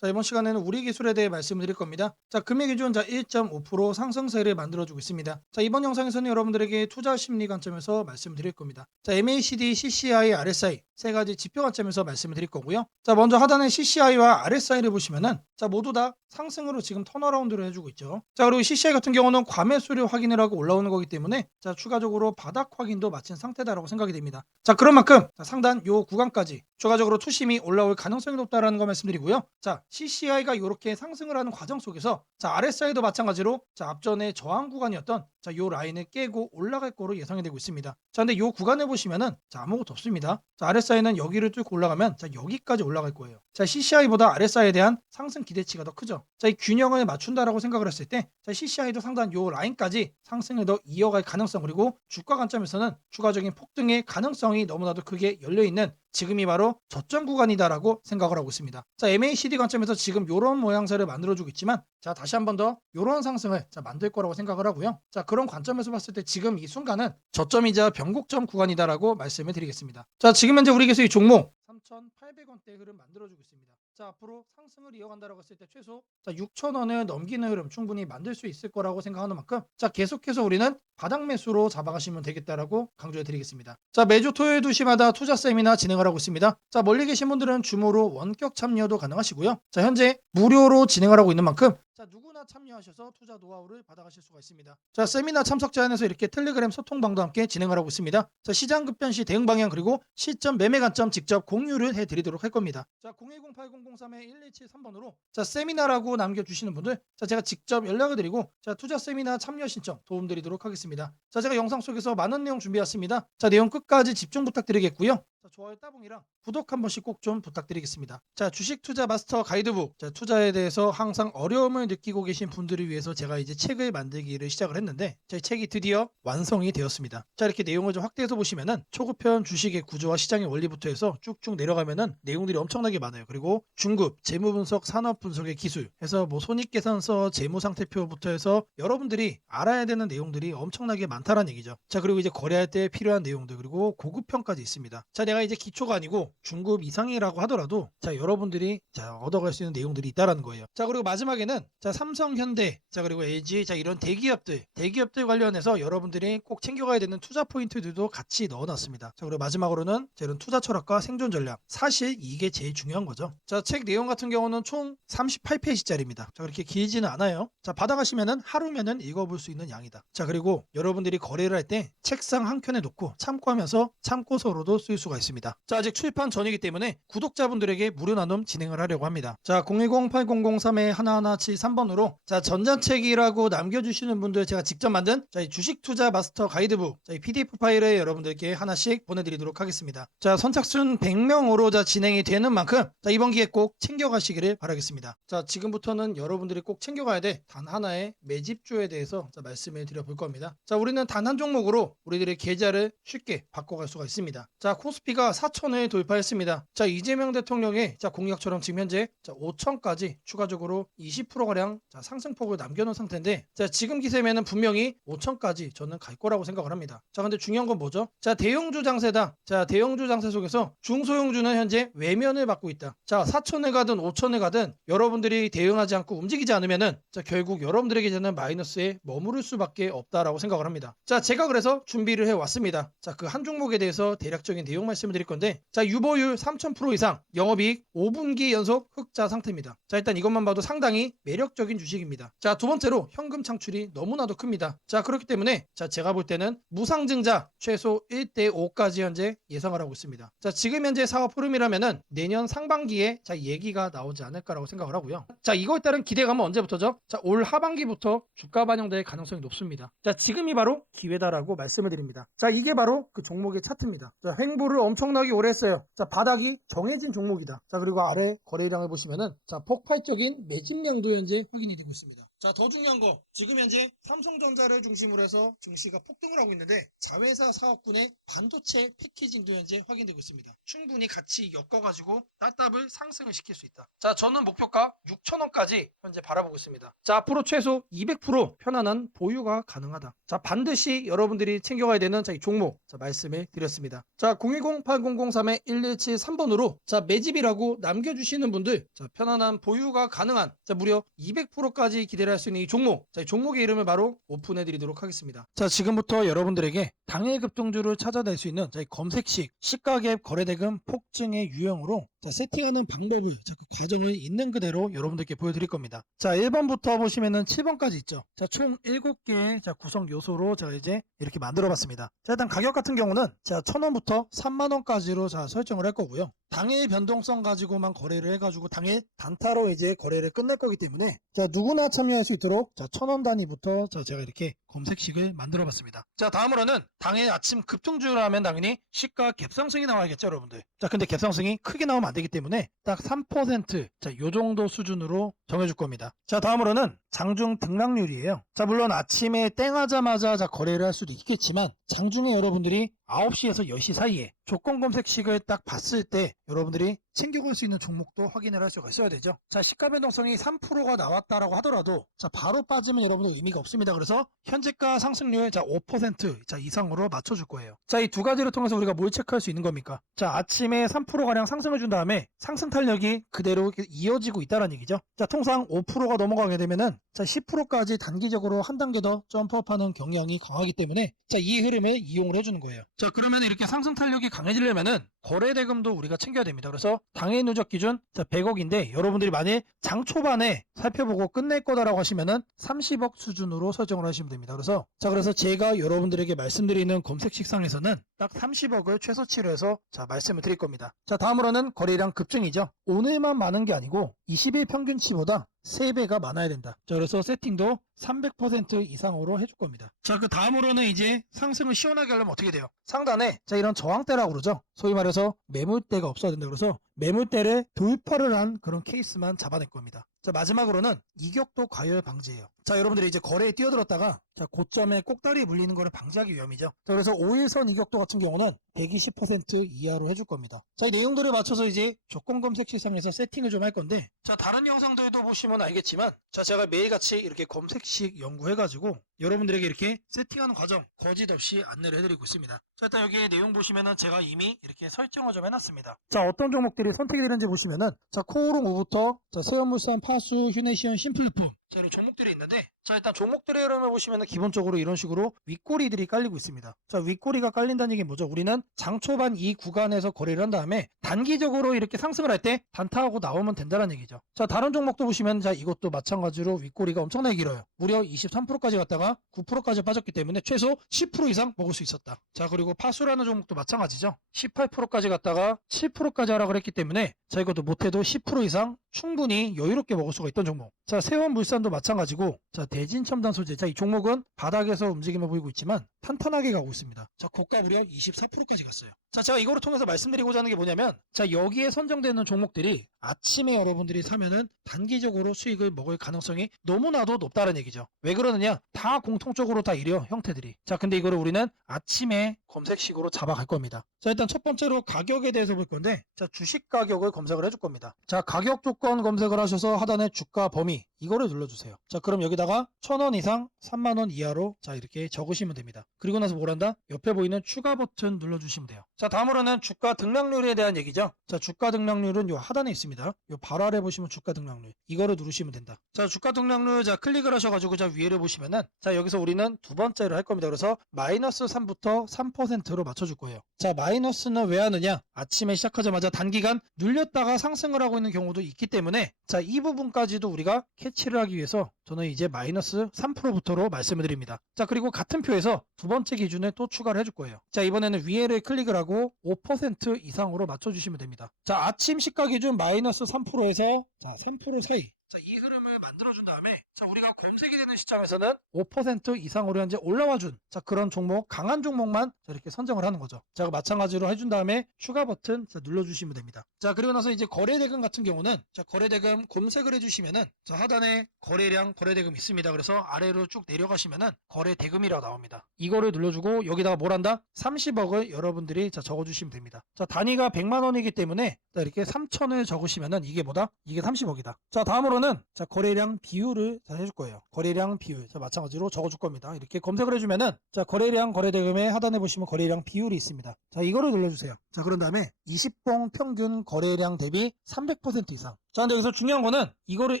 자, 이번 시간에는 우리 기술에 대해 말씀드릴 겁니다. 자, 금액 기준 1.5% 상승세를 만들어주고 있습니다. 자, 이번 영상에서는 여러분들에게 투자 심리 관점에서 말씀드릴 겁니다. 자, MACD, CCI, RSI 세 가지 지표 관점에서 말씀을 드릴 거고요. 자, 먼저 하단에 CCI와 RSI를 보시면은 자, 모두 다 상승으로 지금 턴어라운드를 해주고 있죠. 자, 그리고 CCI 같은 경우는 과매수를 확인을 하고 올라오는 거기 때문에 자, 추가적으로 바닥 확인도 마친 상태다라고 생각이 됩니다. 자, 그런 만큼 자, 상단 요 구간까지 추가적으로 투심이 올라올 가능성이 높다라는 거 말씀드리고요. 자, CCI가 이렇게 상승을 하는 과정 속에서 자, RSI도 마찬가지로 자, 앞전에 저항 구간이었던 자, 요 라인을 깨고 올라갈 거로 예상이 되고 있습니다. 자, 근데 요 구간을 보시면은 자, 아무것도 없습니다. 자, RSI는 여기를 뚫고 올라가면 자, 여기까지 올라갈 거예요. 자, CCI보다 RSI에 대한 상승 기대치가 더 크죠. 자, 이 균형을 맞춘다라고 생각을 했을 때 자, CCI도 상단 요 라인까지 상승을 더 이어갈 가능성, 그리고 주가 관점에서는 추가적인 폭등의 가능성이 너무나도 크게 열려 있는 지금이 바로 저점 구간이다라고 생각을 하고 있습니다. 자, MACD 관점에서 지금 이런 모양새를 만들어주고 있지만 자, 다시 한 번 더 이런 상승을 자, 만들 거라고 생각을 하고요. 자, 그런 관점에서 봤을 때 지금 이 순간은 저점이자 변곡점 구간이다라고 말씀을 드리겠습니다. 자, 지금 현재 우리 계속 이 종목 3,800원대 흐름 만들어주고 있습니다. 자, 앞으로 상승을 이어간다라고 했을 때 최소 6,000원을 넘기는 흐름 충분히 만들 수 있을 거라고 생각하는 만큼 자, 계속해서 우리는 바닥 매수로 잡아가시면 되겠다라고 강조해 드리겠습니다. 자, 매주 토요일 2시마다 투자 세미나 진행을 하고 있습니다. 자, 멀리 계신 분들은 줌으로 원격 참여도 가능하시고요. 자, 현재 무료로 진행을 하고 있는 만큼 자, 누구나 참여하셔서 투자 노하우를 받아가실 수가 있습니다. 자, 세미나 참석 제한에서 이렇게 텔레그램 소통방도 함께 진행을 하고 있습니다. 자, 시장 급변 시 대응 방향 그리고 시점 매매 관점 직접 공유를 해드리도록 할 겁니다. 자, 010-8003-1173번으로 자, 세미나라고 남겨주시는 분들 자, 제가 직접 연락을 드리고 자, 투자 세미나 참여 신청 도움드리도록 하겠습니다. 자, 제가 영상 속에서 많은 내용 준비했습니다. 자, 내용 끝까지 집중 부탁드리겠고요. 자, 좋아요 따봉이랑 구독 한 번씩 꼭 좀 부탁드리겠습니다. 자, 주식 투자 마스터 가이드북. 자, 투자에 대해서 항상 어려움을 느끼고 계신 분들을 위해서 제가 이제 책을 만들기를 시작을 했는데 제 책이 드디어 완성이 되었습니다. 자, 이렇게 내용을 좀 확대해서 보시면은 초급편 주식의 구조와 시장의 원리부터 해서 쭉쭉 내려가면은 내용들이 엄청나게 많아요. 그리고 중급, 재무 분석, 산업 분석의 기술 해서 뭐 손익계산서, 재무 상태표부터 해서 여러분들이 알아야 되는 내용들이 엄청나게 많다라는 얘기죠. 자, 그리고 이제 거래할 때 필요한 내용들 그리고 고급편까지 있습니다. 자, 내가 이제 기초가 아니고 중급 이상이라고 하더라도 자, 여러분들이 자, 얻어갈 수 있는 내용들이 있다라는 거예요. 자, 그리고 마지막에는 자, 삼성, 현대, 자, 그리고 LG 자, 이런 대기업들 관련해서 여러분들이 꼭 챙겨가야 되는 투자 포인트들도 같이 넣어놨습니다. 자, 그리고 마지막으로는 자, 이런 투자 철학과 생존 전략. 사실 이게 제일 중요한 거죠. 자, 책 내용 같은 경우는 총 38페이지짜리입니다. 자, 그렇게 길지는 않아요. 자, 받아가시면은 하루면은 읽어볼 수 있는 양이다. 자, 그리고 여러분들이 거래를 할 때 책상 한 켠에 놓고 참고하면서 참고서로도 쓸 수가 있습니다. 자, 아직 출판 전이기 때문에 구독자분들에게 무료 나눔 진행을 하려고 합니다. 자, 010-8003-1173번으로 자, 전자책이라고 남겨주시는 분들 제가 직접 만든 자, 이 주식 투자 마스터 가이드북 자, 이 PDF 파일을 여러분들께 하나씩 보내드리도록 하겠습니다. 자, 선착순 100명으로 자, 진행이 되는 만큼 자, 이번 기회 꼭 챙겨가시기를 바라겠습니다. 자, 지금부터는 여러분들이 꼭 챙겨가야 돼 단 하나의 매집주에 대해서 자, 말씀을 드려볼 겁니다. 자, 우리는 단 한 종목으로 우리들의 계좌를 쉽게 바꿔갈 수가 있습니다. 자, 코스피가 4천을 돌파했습니다. 자, 이재명 대통령의 자, 공약처럼 지금 현재 자, 5천까지 추가적으로 20%가량 자, 상승폭을 남겨놓은 상태인데 자, 지금 기세면은 분명히 5천까지 저는 갈 거라고 생각을 합니다. 자, 근데 중요한 건 뭐죠? 자, 대형주 장세다. 자, 대형주 장세 속에서 중소형주는 현재 외면을 받고 있다. 자, 4천에 가든 5천에 가든 여러분들이 대응하지 않고 움직이지 않으면은 자, 결국 여러분들에게 되는 마이너스에 머무를 수밖에 없다라고 생각을 합니다. 자, 제가 그래서 준비를 해왔습니다. 자, 그 한 종목에 대해서 대략적인 내용 말씀을 드릴 건데 자, 유보율 3000% 이상 영업이익 5분기 연속 흑자 상태입니다. 자, 일단 이것만 봐도 상당히 매력적인 주식입니다. 자, 두 번째로 현금 창출이 너무나도 큽니다. 자, 그렇기 때문에 자, 제가 볼 때는 무상증자 최소 1대5까지 현재 예상을 하고 있습니다. 자, 지금 현재 사업 흐름이라면은 내년 상반기에 자, 얘기가 나오지 않을까라고 생각을 하고요. 자, 이거에 따른 기대감은 언제부터죠? 자, 올 하반기부터 주가 반영될 가능성이 높습니다. 자, 지금이 바로 기회다라고 말씀을 드립니다. 자, 이게 바로 그 종목의 차트입니다. 자, 횡보를 엄청나게 오래 했어요. 자, 바닥이 정해진 종목이다. 자, 그리고 아래 거래량을 보시면은 자, 폭발적인 매집량도 현재 확인이 되고 있습니다. 자, 더 중요한 거 지금 현재 삼성전자를 중심으로 해서 증시가 폭등을 하고 있는데 자회사 사업군의 반도체 패키징도 현재 확인되고 있습니다. 충분히 같이 엮어가지고 따따블 상승을 시킬 수 있다. 자, 저는 목표가 6,000원까지 현재 바라보고 있습니다. 자, 앞으로 최소 200% 편안한 보유가 가능하다. 자, 반드시 여러분들이 챙겨가야 되는 자, 이 종목 자, 말씀을 드렸습니다. 자, 08003-1173번으로 자 매집이라고 남겨주시는 분들 자 편안한 보유가 가능한 자 무려 200%까지 기대를 할 수 있는 이 종목 자 이 종목의 이름을 바로 오픈해 드리도록 하겠습니다. 자 지금부터 여러분들에게 당일 급등주를 찾아낼 수 있는 자 이 검색식 시가갭 거래대금 폭증의 유형으로 자 세팅하는 방법을 자, 그 과정을 있는 그대로 여러분들께 보여드릴 겁니다. 자 1번부터 보시면은 7번까지 있죠. 자 총 7개의 자 구성 요소로 제가 이제 이렇게 만들어 봤습니다. 자 일단 가격 같은 경우는 자 1000원부터 3만원까지로 자 설정을 할 거고요. 당일 변동성 가지고만 거래를 해가지고 당일 단타로 이제 거래를 끝낼 거기 때문에 자 누구나 참여할 수 있도록 자 1000원 단위부터 자 제가 이렇게 검색식을 만들어 봤습니다. 자 다음으로는 당일 아침 급등주를 하면 당연히 시가 갭상승이 나와야겠죠 여러분들. 자 근데 갭상승이 크게 나오면 안 되기 때문에 딱 3% 자 요 정도 수준으로 정해줄 겁니다. 자 다음으로는 장중 등락률이에요. 자 물론 아침에 땡하자마자 자 거래를 할 수도 있겠지만 장중에 여러분들이 9시에서 10시 사이에 조건 검색식을 딱 봤을 때 여러분들이 챙겨갈 수 있는 종목도 확인을 할 수가 있어야 되죠. 자 시가 변동성이 3%가 나왔다라고 하더라도 자 바로 빠지면 여러분들 의미가 없습니다. 그래서 현재가 상승률 자 5% 이상으로 맞춰줄 거예요. 자 이 두 가지를 통해서 우리가 뭘 체크할 수 있는 겁니까? 자 아침에 3%가량 상승을 준 다음에 상승 탄력이 그대로 이어지고 있다는 얘기죠. 자 통상 5%가 넘어가게 되면은 자 10%까지 단기적으로 한 단계 더 점프업하는 경향이 강하기 때문에 자 이 흐름을 이용을 해주는 거예요. 자 그러면 이렇게 상승 탄력이 강해지려면은 거래 대금도 우리가 챙겨야 됩니다. 그래서 당일 누적 기준 자 100억인데 여러분들이 만일 장 초반에 살펴보고 끝낼 거다라고 하시면은 30억 수준으로 설정을 하시면 됩니다. 그래서 제가 여러분들에게 말씀드리는 검색식상에서는 딱 30억을 최소치로 해서 자 말씀을 드릴 겁니다. 자 다음으로는 거래량 급증이죠. 오늘만 많은 게 아니고 20일 평균치보다 3배가 많아야 된다. 자 그래서 세팅도 300% 이상으로 해줄 겁니다. 자 그 다음으로는 이제 상승을 시원하게 하려면 어떻게 돼요? 상단에 자 이런 저항대라고 그러죠. 소위 말해서 매물대가 없어야 된다. 그래서 매물대를 돌파를 한 그런 케이스만 잡아낼 겁니다. 자 마지막으로는 이격도 과열 방지예요. 자 여러분들이 이제 거래에 뛰어들었다가 자 고점에 꼭다리 물리는 거를 방지하기 위함이죠. 자 그래서 5일선 이격도 같은 경우는 120% 이하로 해줄 겁니다. 자 이 내용들을 맞춰서 이제 조건 검색 시상에서 세팅을 좀 할 건데 자 다른 영상들도 보시면 알겠지만 자 제가 매일같이 이렇게 검색식 연구해가지고 여러분들에게 이렇게 세팅하는 과정 거짓 없이 안내를 해드리고 있습니다. 자 일단 여기 내용 보시면은 제가 이미 이렇게 설정을 좀 해놨습니다. 자 어떤 종목들이 선택이 되는지 보시면은 자 코오롱 5부터 자 세연물산, 파수, 휴네시온, 심플품 자 이런 종목들이 있는데 자 일단 종목들의 흐름을 보시면은 기본적으로 이런 식으로 윗꼬리들이 깔리고 있습니다. 자 윗꼬리가 깔린다는 얘기 뭐죠? 우리는 장 초반 이 구간에서 거래를 한 다음에 단기적으로 이렇게 상승을 할 때 단타하고 나오면 된다는 얘기죠. 자 다른 종목도 보시면 자 이것도 마찬가지로 윗꼬리가 엄청나게 길어요. 무려 23%까지 갔다가 9%까지 빠졌기 때문에 최소 10% 이상 먹을 수 있었다. 자 그리고 파수라는 종목도 마찬가지죠. 18%까지 갔다가 7%까지 하락을 했기 때문에 자 이것도 못해도 10% 이상 충분히 여유롭게 먹을 수가 있던 종목. 자 세원물산도 마찬가지고 자 대진첨단 소재 자 이 종목은 바닥에서 움직임을 보이고 있지만 탄탄하게 가고 있습니다. 자 고가 무려 24%까지 갔어요. 자 제가 이거를 통해서 말씀드리고자 하는 게 뭐냐면 자 여기에 선정되는 종목들이 아침에 여러분들이 사면은 단기적으로 수익을 먹을 가능성이 너무나도 높다는 얘기죠. 왜 그러느냐 다 공통적으로 다 이래요 형태들이. 자 근데 이거를 우리는 아침에 검색식으로 잡아갈 겁니다. 자 일단 첫 번째로 가격에 대해서 볼 건데 자 주식 가격을 검색을 해줄 겁니다. 자 가격 조건 검색을 하셔서 하단에 주가 범위 이거를 눌러주세요. 자 그럼 여기다가 1000원 이상 3만원 이하로 자 이렇게 적으시면 됩니다. 그리고 나서 뭘 한다? 옆에 보이는 추가 버튼 눌러주시면 돼요. 자 다음으로는 주가 등락률에 대한 얘기죠. 자 주가 등락률은 요 하단에 있습니다. 요 바로 아래 보시면 주가 등락률 이거를 누르시면 된다. 자 주가 등락률 자 클릭을 하셔가지고 자 위에를 보시면은 자 여기서 우리는 두 번째로 할 겁니다. 그래서 마이너스 3부터 3%로 맞춰줄 거예요. 자 마이너스는 왜 하느냐 아침에 시작하자마자 단기간 눌렸다가 상승을 하고 있는 경우도 있기 때문에 자 이 부분까지도 우리가 캐치를 하기 위해서 저는 이제 마이너스 3%부터로 말씀을 드립니다. 자 그리고 같은 표에서 두 번째 기준에 또 추가를 해줄 거예요. 자 이번에는 위에를 클릭을 하고 5% 이상으로 맞춰주시면 됩니다. 자 아침 시가 기준 마이너스 3%에서 자 3% 사이 자, 이 흐름을 만들어준 다음에 자 우리가 검색이 되는 시점에서는 5% 이상으로 현재 올라와준 자 그런 종목 강한 종목만 자 이렇게 선정을 하는 거죠. 자 마찬가지로 해준 다음에 추가 버튼 자 눌러주시면 됩니다. 자 그리고 나서 이제 거래대금 같은 경우는 자 거래대금 검색을 해주시면은 자 하단에 거래량 거래대금 있습니다. 그래서 아래로 쭉 내려가시면은 거래대금이라고 나옵니다. 이거를 눌러주고 여기다가 뭘 한다? 30억을 여러분들이 자 적어주시면 됩니다. 자 단위가 100만 원이기 때문에 자 이렇게 3천을 적으시면은 이게 뭐다? 이게 30억이다. 자 다음으로 번째로는 자 거래량 비율을 자 해줄 거예요. 거래량 비율 자 마찬가지로 적어줄 겁니다. 이렇게 검색을 해주면은 자 거래량 거래대금의 하단에 보시면 거래량 비율이 있습니다. 자 이거를 눌러주세요. 자 그런 다음에 20봉 평균 거래량 대비 300% 이상. 자 근데 여기서 중요한 거는 이거를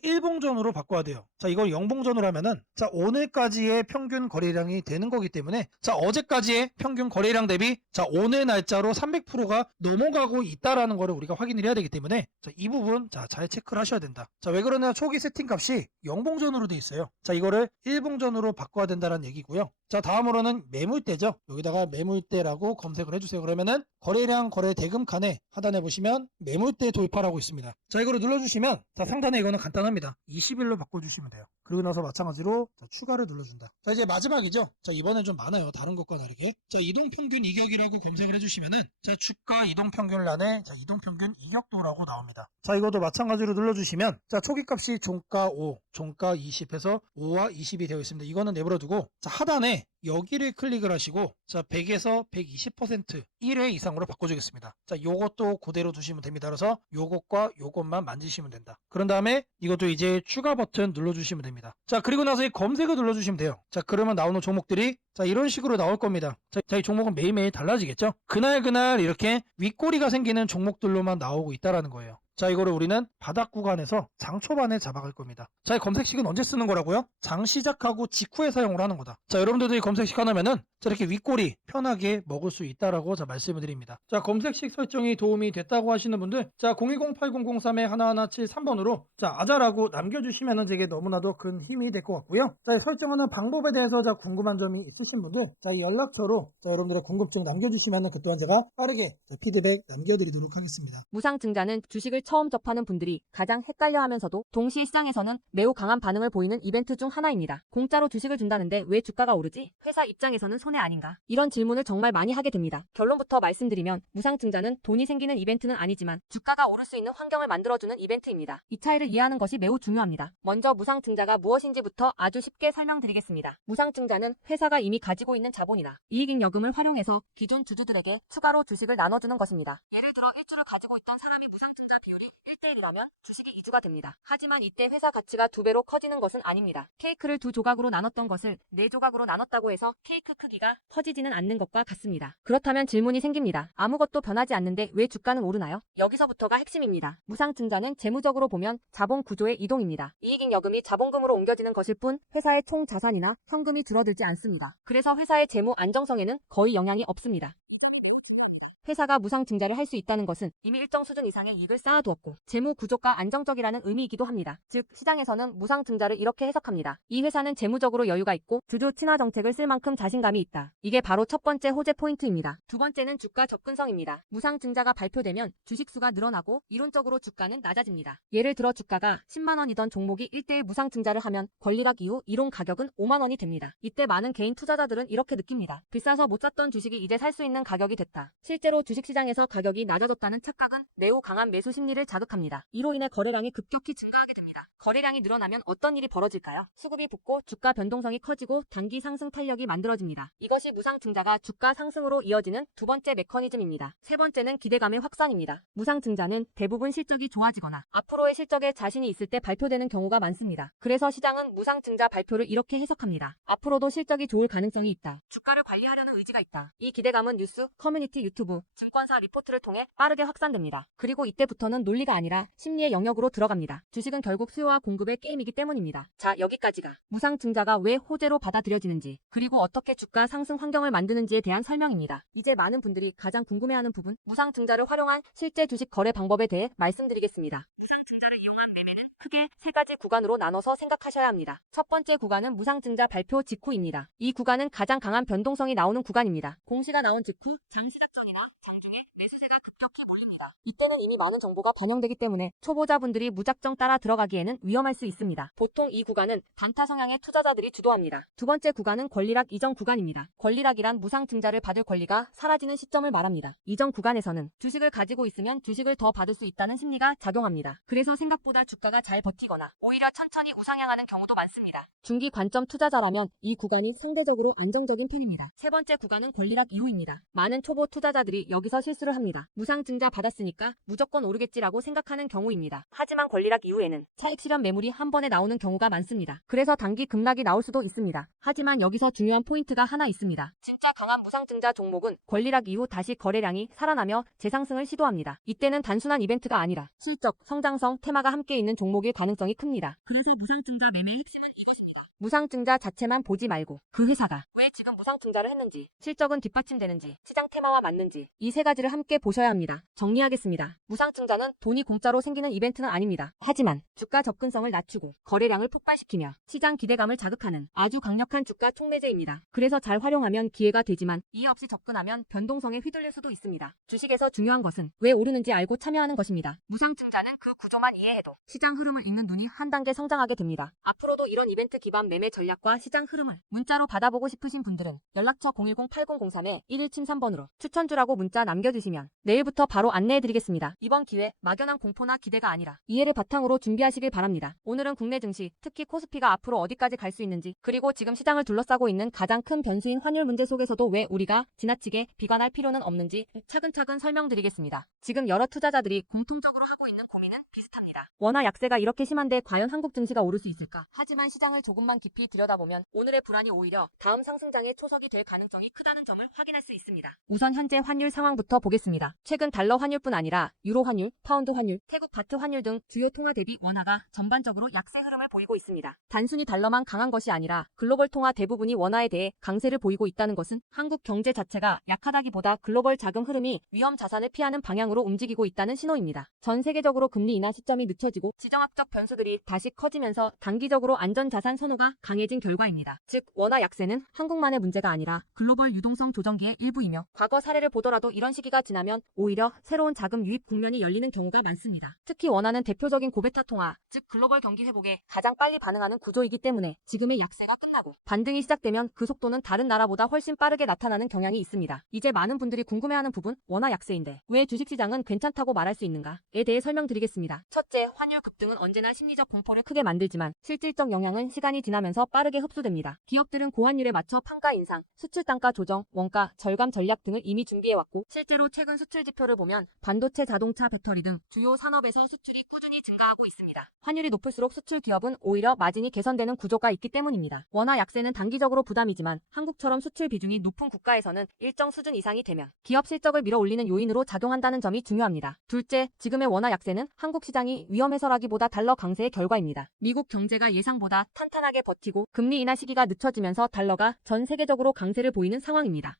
1봉전으로 바꿔야 돼요. 자 이걸 0봉전으로 하면은 자 오늘까지의 평균 거래량이 되는 거기 때문에 자 어제까지의 평균 거래량 대비 자 오늘 날짜로 300%가 넘어가고 있다라는 거를 우리가 확인을 해야 되기 때문에 자 이 부분 자 잘 체크를 하셔야 된다. 자 왜 그러냐 초기 세팅 값이 0봉전으로 돼 있어요. 자 이거를 1봉전으로 바꿔야 된다는 얘기고요. 자 다음으로는 매물대죠. 여기다가 매물대라고 검색을 해주세요. 그러면은 거래량 거래 대금 칸에 하단에 보시면 매물대 도입하라고 있습니다. 자 이거를 눌러주시면 자 상단에 이거는 간단합니다. 20일로 바꿔주시면 돼요. 그리고 나서 마찬가지로 자 추가를 눌러준다. 자 이제 마지막이죠. 자 이번엔 좀 많아요. 다른 것과 다르게. 자 이동평균 이격이라고 검색을 해주시면은 자 주가 이동평균란에 자 이동평균 이격도라고 나옵니다. 자 이것도 마찬가지로 눌러주시면 자 초기값이 종가 5, 종가 20 해서 5와 20이 되어 있습니다. 이거는 내버려두고 자 하단에 여기를 클릭을 하시고 자 100에서 120% 1회 이상으로 바꿔주겠습니다. 자 요것도 그대로 두시면 됩니다. 그래서 요것과 요것만 만지시면 된다. 그런 다음에 이것도 이제 추가 버튼 눌러주시면 됩니다. 자 그리고 나서 이 검색을 눌러주시면 돼요. 자 그러면 나오는 종목들이 자 이런 식으로 나올 겁니다. 자 이 종목은 매일매일 달라지겠죠. 그날 이렇게 윗꼬리가 생기는 종목들로만 나오고 있다라는 거예요. 자 이거를 우리는 바닥 구간에서 장 초반에 잡아갈 겁니다. 자 이 검색식은 언제 쓰는 거라고요? 장 시작하고 직후에 사용을 하는 거다. 자 여러분들도 이 검색식 하나면은 자 이렇게 윗꼬리 편하게 먹을 수 있다라고 자 말씀을 드립니다. 자 검색식 설정이 도움이 됐다고 하시는 분들 자 010-8003-1173번으로 자 아자라고 남겨주시면은 제게 너무나도 큰 힘이 될 것 같고요. 자 설정하는 방법에 대해서 자 궁금한 점이 있으신 분들 자 이 연락처로 자 여러분들의 궁금증 남겨주시면은 그 또한 제가 빠르게 자 피드백 남겨드리도록 하겠습니다. 무상증자는 주식을 처음 접하는 분들이 가장 헷갈려하면서도 동시에 시장에서는 매우 강한 반응을 보이는 이벤트 중 하나입니다. 공짜로 주식을 준다는데 왜 주가가 오르지? 회사 입장에서는 손해 아닌가? 이런 질문을 정말 많이 하게 됩니다. 결론부터 말씀드리면 무상증자는 돈이 생기는 이벤트는 아니지만 주가가 오를 수 있는 환경을 만들어주는 이벤트입니다. 이 차이를 이해하는 것이 매우 중요합니다. 먼저 무상증자가 무엇인지부터 아주 쉽게 설명드리겠습니다. 무상증자는 회사가 이미 가지고 있는 자본이나 이익잉여금을 활용해서 기존 주주들에게 추가로 주식을 나눠주는 것입니다. 예를 들어 1주를 가지고 있던 사람이 무상증자 비율이 1대1이라면 주식이 2주가 됩니다. 하지만 이때 회사 가치가 2배로 커지는 것은 아닙니다. 케이크를 2조각으로 나눴던 것을 4조각으로 나눴다고 해서 케이크 크기가 커지지는 않는 것과 같습니다. 그렇다면 질문이 생깁니다. 아무것도 변하지 않는데 왜 주가는 오르나요? 여기서부터가 핵심입니다. 무상증자는 재무적으로 보면 자본 구조의 이동입니다. 이익잉여금이 자본금으로 옮겨지는 것일 뿐 회사의 총 자산이나 현금이 줄어들지 않습니다. 그래서 회사의 재무 안정성에는 거의 영향이 없습니다. 회사가 무상증자를 할 수 있다는 것은 이미 일정 수준 이상의 이익을 쌓아두었고 재무 구조가 안정적이라는 의미이기도 합니다. 즉 시장에서는 무상증자를 이렇게 해석합니다. 이 회사는 재무적으로 여유가 있고 주주 친화 정책을 쓸 만큼 자신감이 있다. 이게 바로 첫 번째 호재 포인트입니다. 두 번째는 주가 접근성입니다. 무상증자가 발표되면 주식수가 늘어나고 이론적으로 주가는 낮아집니다. 예를 들어 주가가 10만원이던 종목이 1대1 무상증자를 하면 권리락 이후 이론 가격은 5만원이 됩니다. 이때 많은 개인 투자자들은 이렇게 느낍니다. 비싸서 못 샀던 주식이 이제 살 수 있는 가격이 됐다. 실제로 주식시장에서 가격이 낮아졌다는 착각은 매우 강한 매수 심리를 자극합니다. 이로 인해 거래량이 급격히 증가하게 됩니다. 거래량이 늘어나면 어떤 일이 벌어질까요? 수급이 붙고 주가 변동성이 커지고 단기 상승 탄력이 만들어집니다. 이것이 무상증자가 주가 상승으로 이어지는 두 번째 메커니즘입니다. 세 번째는 기대감의 확산입니다. 무상증자는 대부분 실적이 좋아지거나 앞으로의 실적에 자신이 있을 때 발표되는 경우가 많습니다. 그래서 시장은 무상증자 발표를 이렇게 해석합니다. 앞으로도 실적이 좋을 가능성이 있다. 주가를 관리하려는 의지가 있다. 이 기대감은 뉴스, 커뮤니티, 유튜브, 증권사 리포트를 통해 빠르게 확산됩니다. 그리고 이때부터는 논리가 아니라 심리의 영역으로 들어갑니다. 주식은 결국 수요와 공급의 게임이기 때문입니다. 자, 여기까지가 무상증자가 왜 호재로 받아들여지는지 그리고 어떻게 주가 상승 환경을 만드는지에 대한 설명입니다. 이제 많은 분들이 가장 궁금해하는 부분 무상증자를 활용한 실제 주식 거래 방법에 대해 말씀드리겠습니다. 무상증자를 이용한 매매는 크게 세 가지 구간으로 나눠서 생각하셔야 합니다. 첫 번째 구간은 무상증자 발표 직후입니다. 이 구간은 가장 강한 변동성이 나오는 구간입니다. 공시가 나온 직후 장 시작 전이나 장중에 매수세가 급격히 몰립니다. 이때는 이미 많은 정보가 반영되기 때문에 초보자분들이 무작정 따라 들어가기에는 위험할 수 있습니다. 보통 이 구간은 단타 성향의 투자자들이 주도합니다. 두 번째 구간은 권리락 이전 구간입니다. 권리락이란 무상증자를 받을 권리가 사라지는 시점을 말합니다. 이전 구간에서는 주식을 가지고 있으면 주식을 더 받을 수 있다는 심리가 작용합니다. 그래서 생각보다 주가가 잘 버티거나 오히려 천천히 우상향하는 경우도 많습니다. 중기 관점 투자자라면 이 구간이 상대적으로 안정적인 편입니다. 세 번째 구간은 권리락 이후입니다. 많은 초보 투자자들이 여기서 실수를 합니다. 무상증자 받았으니까 무조건 오르겠지라고 생각하는 경우입니다. 하지만 권리락 이후에는 차익 실현 매물이 한 번에 나오는 경우가 많습니다. 그래서 단기 급락이 나올 수도 있습니다. 하지만 여기서 중요한 포인트가 하나 있습니다. 진짜 강한 무상증자 종목은 권리락 이후 다시 거래량이 살아나며 재상승을 시도합니다. 이때는 단순한 이벤트가 아니라 실적, 성장성, 테마가 함께 있는 종목일 가능성이 큽니다. 그래서 무상증자 매매의 핵심은 이것입니다. 무상증자 자체만 보지 말고 그 회사가 왜 지금 무상증자를 했는지, 실적은 뒷받침되는지, 시장 테마와 맞는지 이 세 가지를 함께 보셔야 합니다. 정리하겠습니다. 무상증자는 돈이 공짜로 생기는 이벤트는 아닙니다. 하지만 주가 접근성을 낮추고 거래량을 폭발시키며 시장 기대감을 자극하는 아주 강력한 주가 촉매제입니다. 그래서 잘 활용하면 기회가 되지만 이해 없이 접근하면 변동성에 휘둘릴 수도 있습니다. 주식에서 중요한 것은 왜 오르는지 알고 참여하는 것입니다. 무상증자는 그 구조만 이해해도 시장 흐름을 읽는 눈이 한 단계 성장하게 됩니다. 앞으로도 이런 이벤트 기반 매매 전략과 시장 흐름을 문자로 받아보고 싶으신 분들은 연락처 010-8003-1173번으로 추천주라고 문자 남겨주시면 내일부터 바로 안내해드리겠습니다. 이번 기회 막연한 공포나 기대가 아니라 이해를 바탕으로 준비하시길 바랍니다. 오늘은 국내 증시, 특히 코스피가 앞으로 어디까지 갈 수 있는지, 그리고 지금 시장을 둘러싸고 있는 가장 큰 변수인 환율 문제 속에서도 왜 우리가 지나치게 비관할 필요는 없는지 차근차근 설명드리겠습니다. 지금 여러 투자자들이 공통적으로 하고 있는 고민은 비슷합니다. 원화 약세가 이렇게 심한데 과연 한국 증시가 오를 수 있을까? 하지만 시장을 조금만 깊이 들여다보면 오늘의 불안이 오히려 다음 상승장의 초석이 될 가능성이 크다는 점을 확인할 수 있습니다. 우선 현재 환율 상황부터 보겠습니다. 최근 달러 환율뿐 아니라 유로 환율, 파운드 환율, 태국 바트 환율 등 주요 통화 대비 원화가 전반적으로 약세 흐름을 보이고 있습니다. 단순히 달러만 강한 것이 아니라 글로벌 통화 대부분이 원화에 대해 강세를 보이고 있다는 것은 한국 경제 자체가 약하다기보다 글로벌 자금 흐름이 위험 자산을 피하는 방향으로 움직이고 있다는 신호입니다. 전 세계적으로 금리 인하 시점이 늦춰지고 지정학적 변수들이 다시 커지면서 단기적으로 안전자산 선호가 강해진 결과입니다. 즉 원화 약세는 한국만의 문제가 아니라 글로벌 유동성 조정기의 일부이며 과거 사례를 보더라도 이런 시기가 지나면 오히려 새로운 자금 유입 국면이 열리는 경우가 많습니다. 특히 원화는 대표적인 고베타 통화, 즉 글로벌 경기 회복에 가장 빨리 반응하는 구조이기 때문에 지금의 약세가 끝나고 반등이 시작되면 그 속도는 다른 나라보다 훨씬 빠르게 나타나는 경향이 있습니다. 이제 많은 분들이 궁금해하는 부분, 원화 약세인데 왜 주식시장은 괜찮다고 말할 수 있는가에 대해 설명드리겠습니다. 첫째, 환율 급등은 언제나 심리적 공포를 크게 만들지만 실질적 영향은 시간이 지나면서 빠르게 흡수됩니다. 기업들은 고환율에 맞춰 판가 인상, 수출 단가 조정, 원가 절감 전략 등을 이미 준비해왔고 실제로 최근 수출 지표를 보면 반도체, 자동차, 배터리 등 주요 산업에서 수출이 꾸준히 증가하고 있습니다. 환율이 높을수록 수출 기업은 오히려 마진이 개선되는 구조가 있기 때문입니다. 원화 약세는 단기적으로 부담이지만 한국처럼 수출 비중이 높은 국가에서는 일정 수준 이상이 되면 기업 실적을 밀어올리는 요인으로 작용한다는 점이 중요합니다. 둘째, 지금의 원화 약세는 한국 시장이 위험해서라기보다 달러 강세의 결과입니다. 미국 경제가 예상보다 탄탄하게 버티고 금리 인하 시기가 늦춰지면서 달러가 전 세계적으로 강세를 보이는 상황입니다.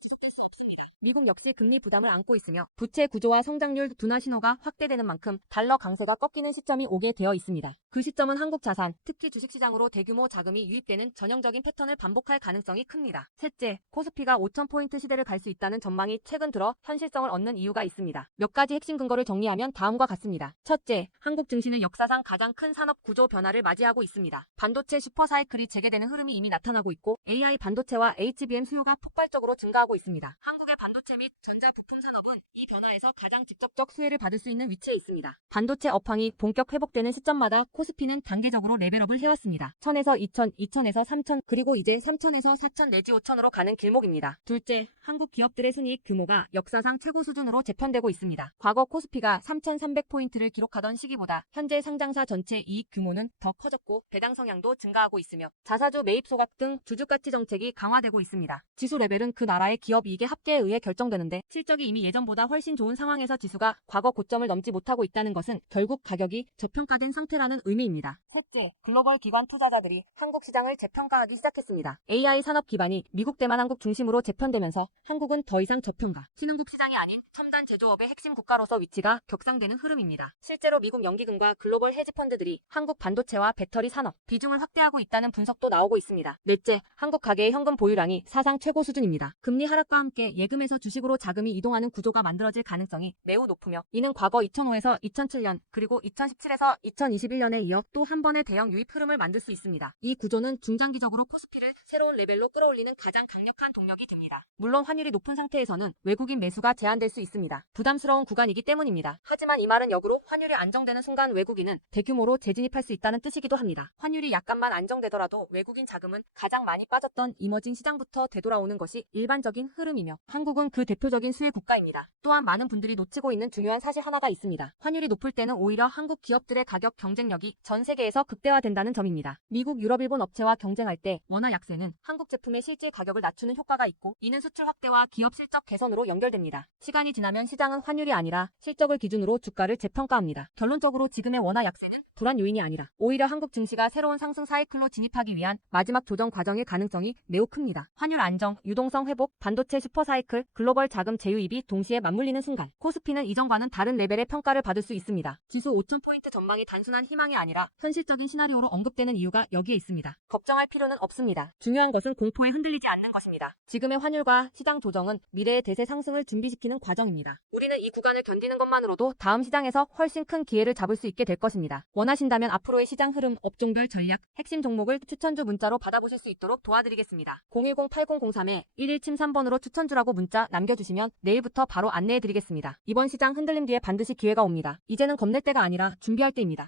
지속될 수 없습니다. 미국 역시 금리 부담을 안고 있으며 부채 구조와 성장률 둔화 신호가 확대되는 만큼 달러 강세가 꺾이는 시점이 오게 되어 있습니다. 그 시점은 한국 자산, 특히 주식시장으로 대규모 자금이 유입되는 전형적인 패턴을 반복할 가능성이 큽니다. 셋째, 코스피가 5,000포인트 시대를 갈 수 있다는 전망이 최근 들어 현실성을 얻는 이유가 있습니다. 몇 가지 핵심 근거를 정리하면 다음과 같습니다. 첫째, 한국 증시는 역사상 가장 큰 산업 구조 변화를 맞이하고 있습니다. 반도체 슈퍼사이클이 재개되는 흐름이 이미 나타나고 있고 AI 반도체와 HBM 수요가 폭발적으로 증가하고 있습니다. 한국의 반도체 및 전자 부품 산업은 이 변화에서 가장 직접적 수혜를 받을 수 있는 위치에 있습니다. 반도체 업황이 본격 회복되는 시점마다 코스피는 단계적으로 레벨업을 해왔습니다. 1000에서 2000, 2000에서 3000, 그리고 이제 3000에서 4000 내지 5000으로 가는 길목입니다. 둘째, 한국 기업들의 순이익 규모가 역사상 최고 수준으로 재편되고 있습니다. 과거 코스피가 3300포인트를 기록하던 시기보다 현재 상장사 전체 이익 규모는 더 커졌고 배당 성향도 증가하고 있으며 자사주 매입 소각 등 주주가치 정책이 강화되고 있습니다. 지수 레벨은 그 나라의 기업 이익의 합계에 의해 결정되는데 실적이 이미 예전보다 훨씬 좋은 상황에서 지수가 과거 고점을 넘지 못하고 있다는 것은 결국 가격이 저평가된 상태라는 의미입니다. 셋째, 글로벌 기관 투자자들이 한국 시장을 재평가하기 시작했습니다. AI 산업 기반이 미국 대만 한국 중심으로 재편되면서 한국은 더 이상 저평가, 신흥국 시장이 아닌 첨단 제조업의 핵심 국가로서 위치가 격상되는 흐름입니다. 실제로 미국 연기금과 글로벌 헤지펀드들이 한국 반도체와 배터리 산업 비중을 확대하고 있다는 분석도 나오고 있습니다. 넷째, 한국 가계의 현금 보유량이 사상 최고 수준입니다. 금리 하락과 함께 예금에서 주식으로 자금이 이동하는 구조가 만들어질 가능성이 매우 높으며 이는 과거 2005에서 2007년 그리고 2017에서 2021년에 이어 또 한 번의 대형 유입 흐름을 만들 수 있습니다. 이 구조는 중장기적으로 코스피를 새로운 레벨로 끌어올리는 가장 강력한 동력이 됩니다. 물론 환율이 높은 상태에서는 외국인 매수가 제한될 수 있습니다. 부담스러운 구간이기 때문입니다. 하지만 이 말은 역으로 환율이 안정되는 순간 외국인은 대규모로 재진입할 수 있다는 뜻이기도 합니다. 환율이 약간만 안정되더라도 외국인 자금은 가장 많이 빠졌던 이머징 시장부터 되돌아오는 것이 일반적인 흐름이며 한국은 미국은 그 대표적인 수혜 국가입니다. 또한 많은 분들이 놓치고 있는 중요한 사실 하나가 있습니다. 환율이 높을 때는 오히려 한국 기업들의 가격 경쟁력이 전 세계에서 극대화된다는 점입니다. 미국, 유럽, 일본 업체와 경쟁할 때 원화 약세는 한국 제품의 실질 가격을 낮추는 효과가 있고 이는 수출 확대와 기업 실적 개선으로 연결됩니다. 시간이 지나면 시장은 환율이 아니라 실적을 기준으로 주가를 재평가합니다. 결론적으로 지금의 원화 약세는 불안 요인이 아니라 오히려 한국 증시가 새로운 상승 사이클로 진입하기 위한 마지막 조정 과정일 가능성이 매우 큽니다. 환율 안정, 유동성 회복, 반도체 슈퍼사이클, 글로벌 자금 제휴입이 동시에 맞물리는 순간 코스피는 이전과는 다른 레벨의 평가를 받을 수 있습니다. 지수 5,000포인트 전망이 단순한 희망이 아니라 현실적인 시나리오로 언급되는 이유가 여기에 있습니다. 걱정할 필요는 없습니다. 중요한 것은 공포에 흔들리지 않는 것입니다. 지금의 환율과 시장 조정은 미래의 대세 상승을 준비시키는 과정입니다. 우리는 이 구간을 견디는 것만으로도 다음 시장에서 훨씬 큰 기회를 잡을 수 있게 될 것입니다. 원하신다면 앞으로의 시장 흐름, 업종별 전략, 핵심 종목을 추천주 문자로 받아보실 수 있도록 도와드리겠습니다. 010-8003-1173번으로 추천주라고 문자 남겨주시면 내일부터 바로 안내해드리겠습니다. 이번 시장 흔들림 뒤에 반드시 기회가 옵니다. 이제는 겁낼 때가 아니라 준비할 때입니다.